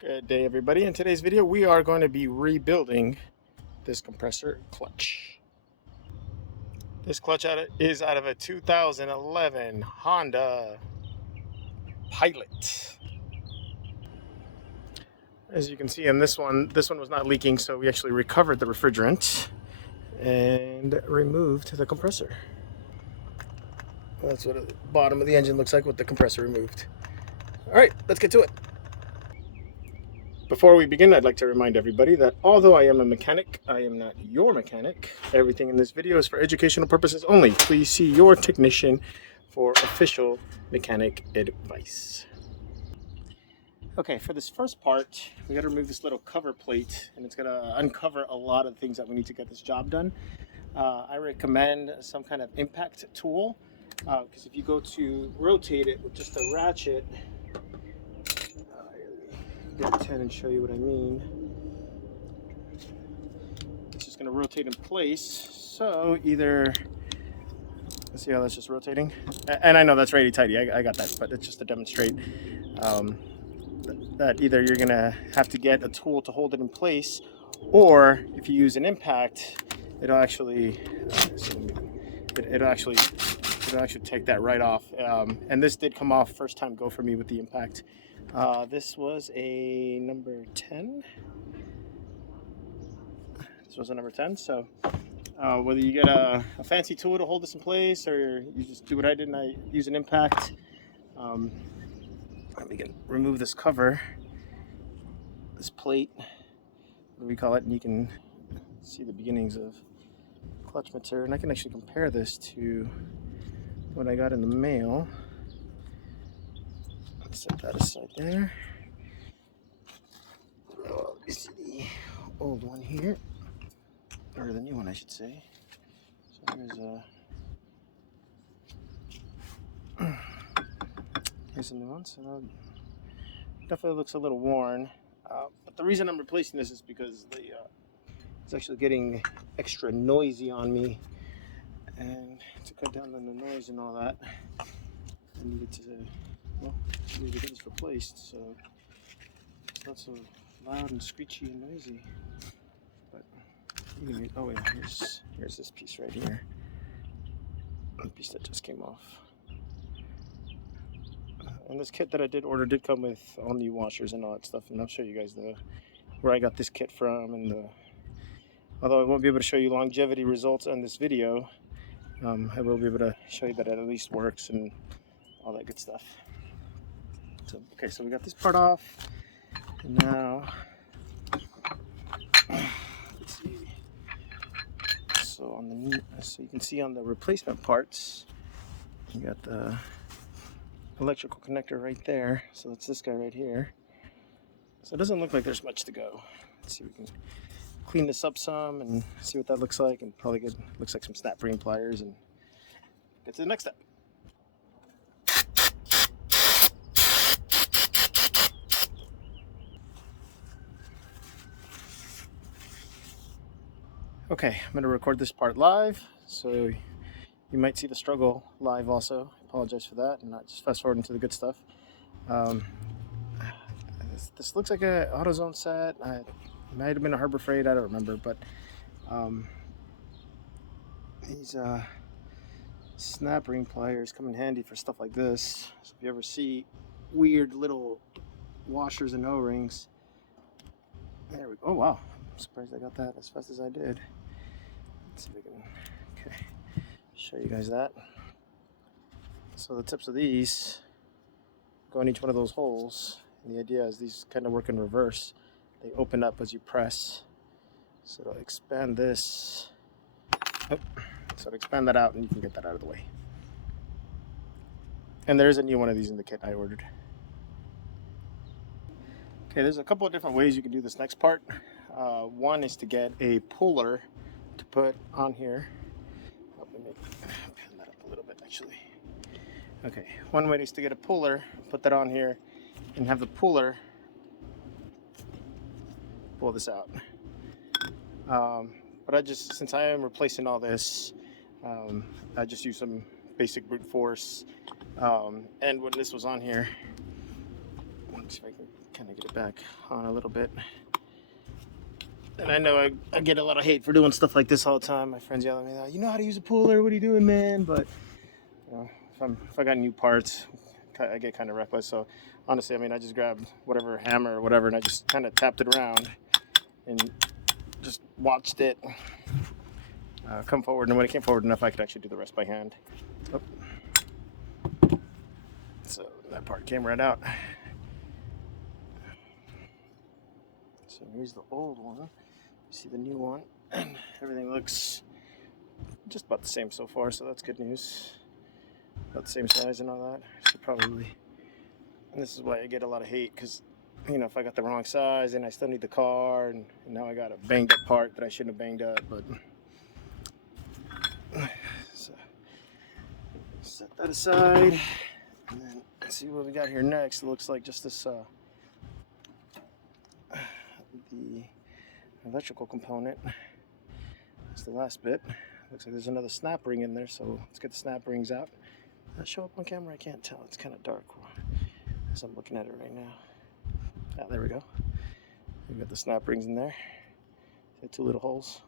Good day, everybody. In today's video we are going to be rebuilding this compressor clutch. This clutch is out of a 2011 Honda Pilot. As you can see in this one was not leaking, so we actually recovered the refrigerant and removed the compressor. That's what the bottom of the engine looks like with the compressor removed. Alright, let's get to it. Before we begin, I'd like to remind everybody that although I am a mechanic, I am not your mechanic. Everything in this video is for educational purposes only. Please see your technician for official mechanic advice. Okay, for this first part, we got to remove this little cover plate, and it's going to uncover a lot of things that we need to get this job done. I recommend some kind of impact tool, because if you go to rotate it with just a ratchet, get a 10 and show you what I mean. It's just going to rotate in place. So either, let's see how that's just rotating. And I know that's really tighty. I got that, but it's just to demonstrate that either you're going to have to get a tool to hold it in place, or if you use an impact, it'll actually take that right off. And this did come off first time go for me with the impact. This was a number 10. This was a number 10. So whether you get a fancy tool to hold this in place, or you just do what I did and I use an impact, we can remove this cover, this plate, what do we call it, and you can see the beginnings of clutch material. And I can actually compare this to what I got in the mail. Let's set that aside there. Oh, let me see the old one here, or the new one I should say. So here's a new one, so that definitely looks a little worn. But the reason I'm replacing this is because it's actually getting extra noisy on me, and to cut down on the noise and all that, I needed to get this replaced so it's not so loud and screechy and noisy. But anyway, oh yeah, here's this piece right here, the piece that just came off. And this kit that I did order did come with all new washers and all that stuff, and I'll show you guys where I got this kit from, and although I won't be able to show you longevity results on this video, I will be able to show you that it at least works and all that good stuff. So, okay, so we got this part off. Now, let's see. So you can see on the replacement parts, you got the electrical connector right there. So it's this guy right here. So it doesn't look like there's much to go. Let's see if we can clean this up some and see what that looks like, and probably looks like some snap ring pliers, and get to the next step. Okay, I'm going to record this part live, so you might see the struggle live also. I apologize for that, and not just fast forwarding to the good stuff. This looks like an AutoZone set. It might have been a Harbor Freight, I don't remember, but these snap ring pliers come in handy for stuff like this. So if you ever see weird little washers and O-rings, there we go. Oh wow, I'm surprised I got that as fast as I did. Let's see if I can show you guys that. So the tips of these go in each one of those holes, and the idea is these kind of work in reverse. They open up as you press, so it'll expand this. Oh, so it'll expand that out, and you can get that out of the way. And there's a new one of these in the kit I ordered. Okay, there's a couple of different ways you can do this next part. One is to get a puller to put on here. Let me pan that up a little bit actually. Okay, one way is to get a puller, put that on here, and have the puller pull this out. But since I am replacing all this, I just use some basic brute force. And when this was on here, see if I can kind of get it back on a little bit. And I know I get a lot of hate for doing stuff like this all the time. My friends yell at me, "You know how to use a puller? What are you doing, man?" But you know, if I got new parts, I get kind of reckless. So honestly, I mean, I just grabbed whatever hammer or whatever, and I just kind of tapped it around and just watched it come forward. And when it came forward enough, I could actually do the rest by hand. Oh. So that part came right out. So here's the old one. You see the new one, and everything looks just about the same so far, so that's good news. About the same size and all that. So probably, and this is why I get a lot of hate, because you know, if I got the wrong size and I still need the car, and now I got a banged up part that I shouldn't have banged up. But so set that aside, and then see what we got here next. It looks like just this the electrical component. That's the last bit. Looks like there's another snap ring in there, so let's get the snap rings out. Does that show up on camera? I can't tell. It's kind of dark as I'm looking at it right now. Ah, there we go. We've got the snap rings in there. See 2 little holes.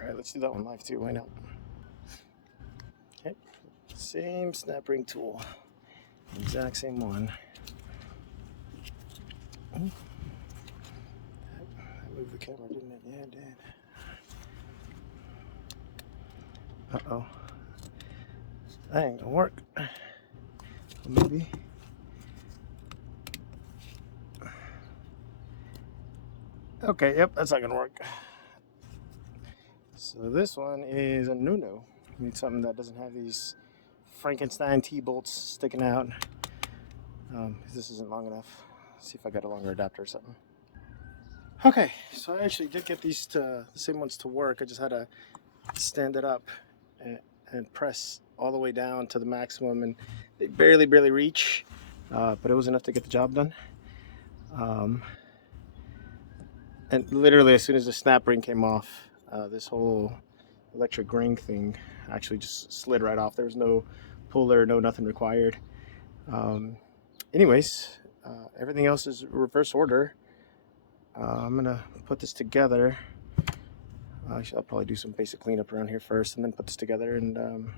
All right, let's do that one live too. Why not? Okay, same snap ring tool, exact same one. I moved the camera, didn't it? Yeah, it did. Uh-oh. That ain't gonna work. Maybe. Okay, yep, that's not gonna work. So this one is a no-no. You need something that doesn't have these Frankenstein T-bolts sticking out. This isn't long enough. Let's see if I got a longer adapter or something. Okay, so I actually did get these the same ones to work. I just had to stand it up and press all the way down to the maximum, and they barely reach, but it was enough to get the job done. And literally as soon as the snap ring came off, this whole electric ring thing actually just slid right off. There was no puller, no nothing required. Anyways, everything else is reverse order. I'm gonna put this together. Actually, I'll probably do some basic cleanup around here first, and then put this together, and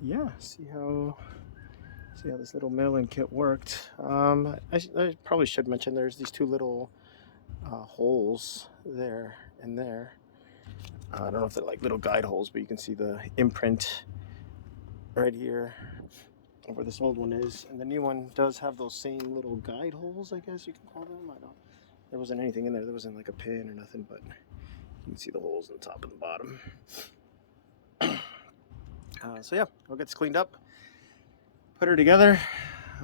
yeah, see how this little milling kit worked. I probably should mention there's these 2 little holes there and there. I don't know if they're like little guide holes, but you can see the imprint right here where this old one is, and the new one does have those same little guide holes, I guess you can call them. There wasn't anything in there. There wasn't like a pin or nothing, but you can see the holes on the top and the bottom. So yeah, I'll get this cleaned up, put her together,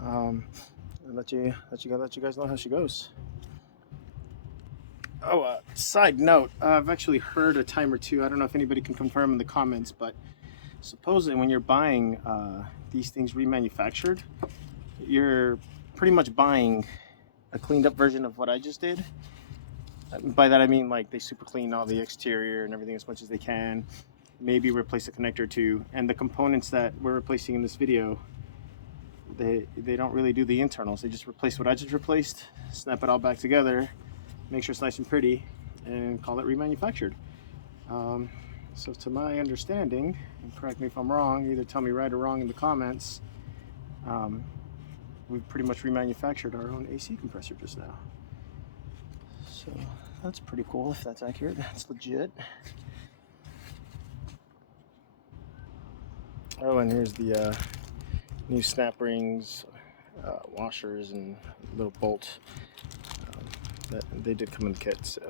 and let you guys know how she goes. Oh, side note, I've actually heard a time or two. I don't know if anybody can confirm in the comments, but supposedly when you're buying these things remanufactured, you're pretty much buying a cleaned up version of what I just did. By that I mean like they super clean all the exterior and everything as much as they can, maybe replace a connector or 2, and the components that we're replacing in this video, they don't really do the internals. They just replace what I just replaced, snap it all back together, make sure it's nice and pretty, and call it remanufactured. So to my understanding, and correct me if I'm wrong, either tell me right or wrong in the comments, we've pretty much remanufactured our own AC compressor just now. So that's pretty cool if that's accurate. That's legit. Oh, and here's the new snap rings, washers, and little bolt. That they did come in the kit, so.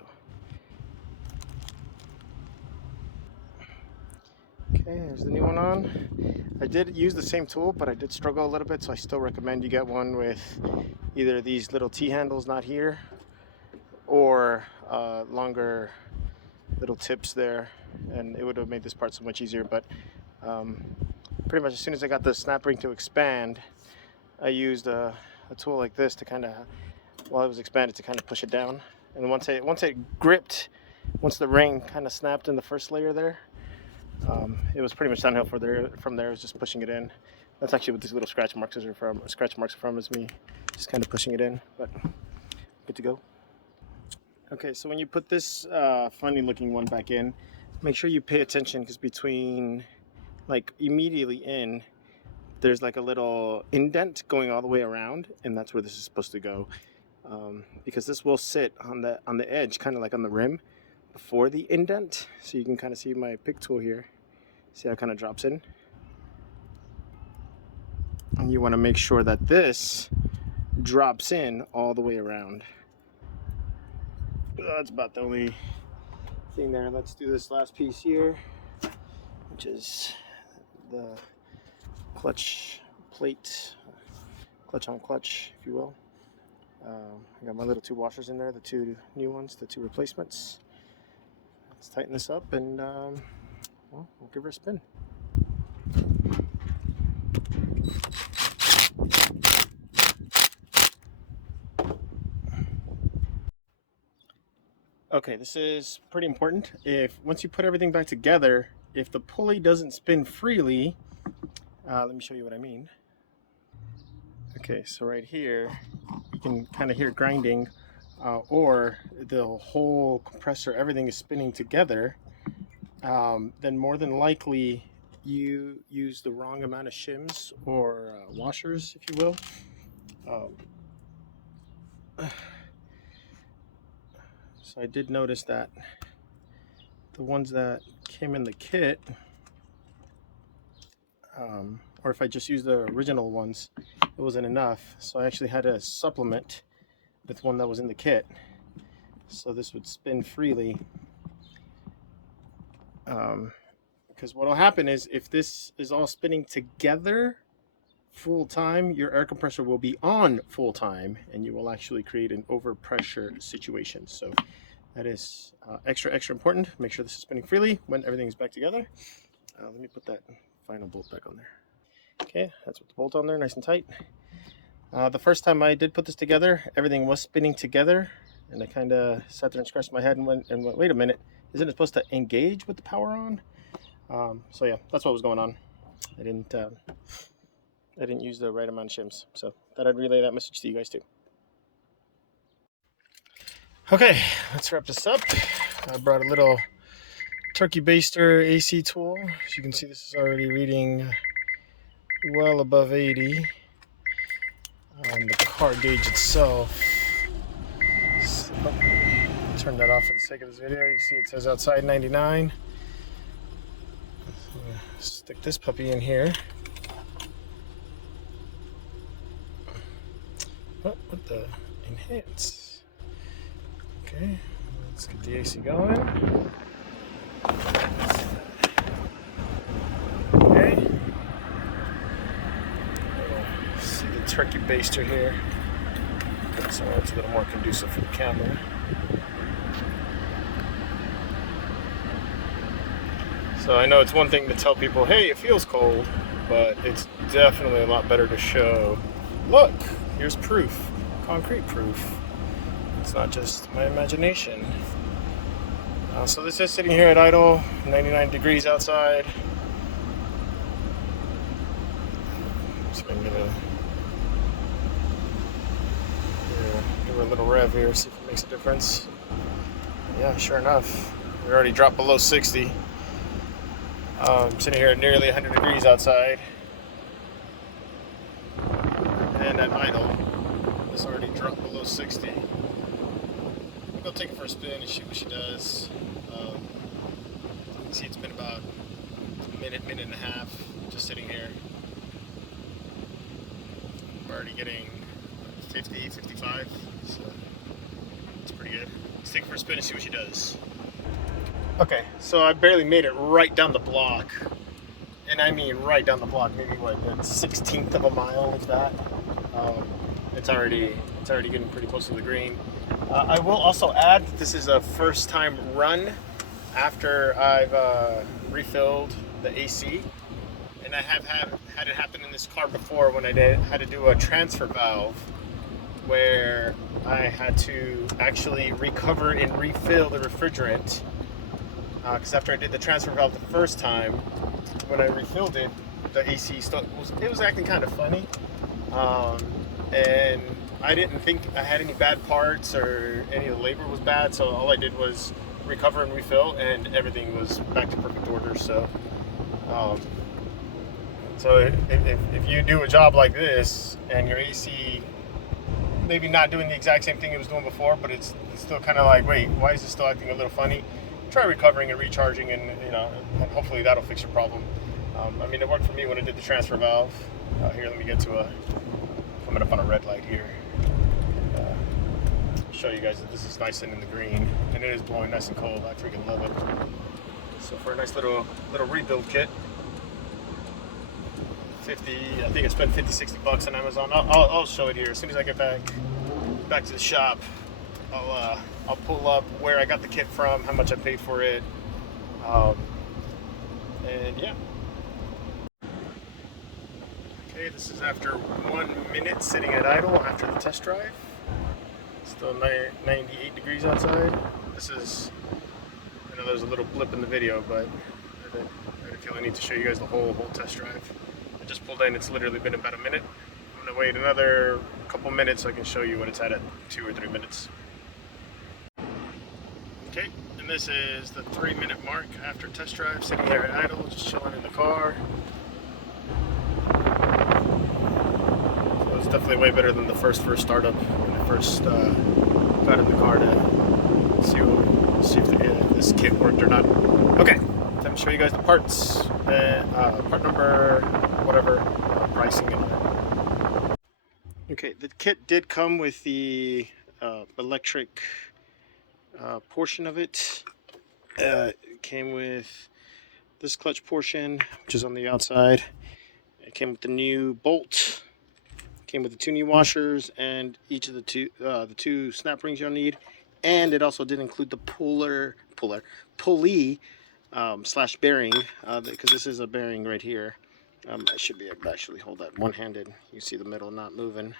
Okay, there's the new one on. I did use the same tool, but I did struggle a little bit, so I still recommend you get one with either these little T-handles not here, or longer little tips there, and it would have made this part so much easier. But pretty much as soon as I got the snap ring to expand, I used a tool like this to kind of, while it was expanded, to kind of push it down. And once it gripped, once the ring kind of snapped in the first layer there, it was pretty much downhill from there. It was just pushing it in. That's actually what these little scratch marks are from. Scratch marks are from is me just kind of pushing it in, but good to go. Okay, so when you put this funny looking one back in, make sure you pay attention, because between, like, immediately in, there's like a little indent going all the way around, and that's where this is supposed to go. Because this will sit on the edge, kind of like on the rim before the indent. So you can kind of see my pick tool here. See how it kind of drops in? And you want to make sure that this drops in all the way around. That's about the only thing there. Let's do this last piece here, which is the clutch plate, clutch on clutch, if you will. I got my little 2 washers in there, the 2 new ones, the 2 replacements. Let's tighten this up, and well, we'll give her a spin. Okay, this is pretty important. Once you put everything back together, if the pulley doesn't spin freely, let me show you what I mean. Okay, so right here, you can kind of hear it grinding, or the whole compressor, everything is spinning together. Then more than likely you use the wrong amount of shims or washers, if you will. So I did notice that the ones that came in the kit, or if I just used the original ones, it wasn't enough. So I actually had to supplement with one that was in the kit, so this would spin freely. Because what will happen is, if this is all spinning together full time, your air compressor will be on full time, and you will actually create an overpressure situation. So that is extra important. Make sure this is spinning freely when everything is back together. Let me put that final bolt back on there. Okay, that's with the bolt on there, nice and tight. The first time I did put this together, everything was spinning together, and I kind of sat there and scratched my head and went, wait a minute, isn't it supposed to engage with the power on? So yeah, that's what was going on. I didn't use the right amount of shims, so thought I'd relay that message to you guys too. Okay, let's wrap this up. I brought a little turkey baster AC tool. As you can see, this is already reading well above 80 on the car gauge itself. So, turn that off for the sake of this video. You see it says outside 99. So stick this puppy in here. Oh, what the enhance? Okay, let's get the AC going. Okay. See the turkey baster here. So it's a little more conducive for the camera. So I know it's one thing to tell people, hey, it feels cold, but it's definitely a lot better to show, look, here's proof, concrete proof. It's not just my imagination. So this is sitting here at idle, 99 degrees outside. So I'm gonna give her a little rev here, see if it makes a difference. Yeah, sure enough, we already dropped below 60. I'm sitting here at nearly 100 degrees outside, and at idle, this already dropped below 60. I'll go take it for a spin and see what she does. You can see it's been about a minute and a half just sitting here. We're already getting 50, 55, so it's pretty good. Let's take it for a spin and see what she does. Okay, so I barely made it right down the block, and I mean right down the block, maybe what, a 1/16 of a mile, if that. It's already getting pretty close to the green. I will also add that this is a first time run after I've refilled the AC, and I have had it happen in this car before when I had to do a transfer valve, where I had to actually recover and refill the refrigerant. Because after I did the transfer valve the first time, when I refilled it, the AC stuff was acting kind of funny, and I didn't think I had any bad parts or any of the labor was bad. So all I did was recover and refill, and everything was back to perfect order. So, if you do a job like this and your AC maybe not doing the exact same thing it was doing before, but it's still kind of like, wait, why is it still acting a little funny? Try recovering and recharging, and and hopefully that'll fix your problem. I mean, it worked for me when I did the transfer valve. Here, let me get to coming up on a red light here. Show you guys that this is nice and in the green, and it is blowing nice and cold. I freaking love it. So for a nice little rebuild kit, I think I spent 50-60 bucks on Amazon. I'll show it here as soon as I get back to the shop. I'll pull up where I got the kit from, how much I paid for it, and yeah. Okay, this is after 1 minute sitting at idle after the test drive. Still 98 degrees outside. This is, I know there's a little blip in the video, but I feel I need to show you guys the whole test drive. I just pulled in, it's literally been about a minute. I'm gonna wait another couple minutes so I can show you what it's at 2 or 3 minutes. Okay, and this is the 3-minute mark after test drive, sitting there at idle, just chilling in the car. So it's definitely way better than the first startup when I first got in the car to see if this kit worked or not. Okay, time to show you guys the parts, part number, whatever, pricing and all. Okay, the kit did come with the electric portion of it. It came with this clutch portion, which is on the outside. It came with the new bolt. Came with the 2 new washers and each of the two snap rings you'll need. And it also did include the pulley slash bearing, because this is a bearing right here. I should be able to actually hold that one-handed. You see the middle not moving.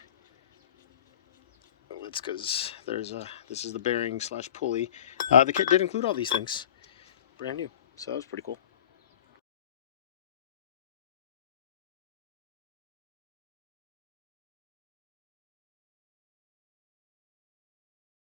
It's because this is the bearing slash pulley. The kit did include all these things, brand new, so that was pretty cool.